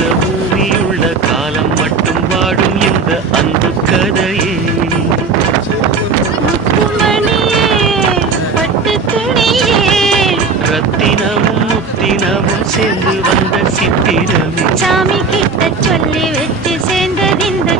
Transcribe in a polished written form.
இந்த பூமியுள்ள காலம் மட்டும் வாடும் இந்த அன்பு கதையே. முத்துமணியே பட்டு துணியே ரத்தினமும் முத்தினமும் சேர்ந்து வந்த சித்திரமே. சாமி கிட்ட சொல்லி வச்சு சேர்ந்தது இந்த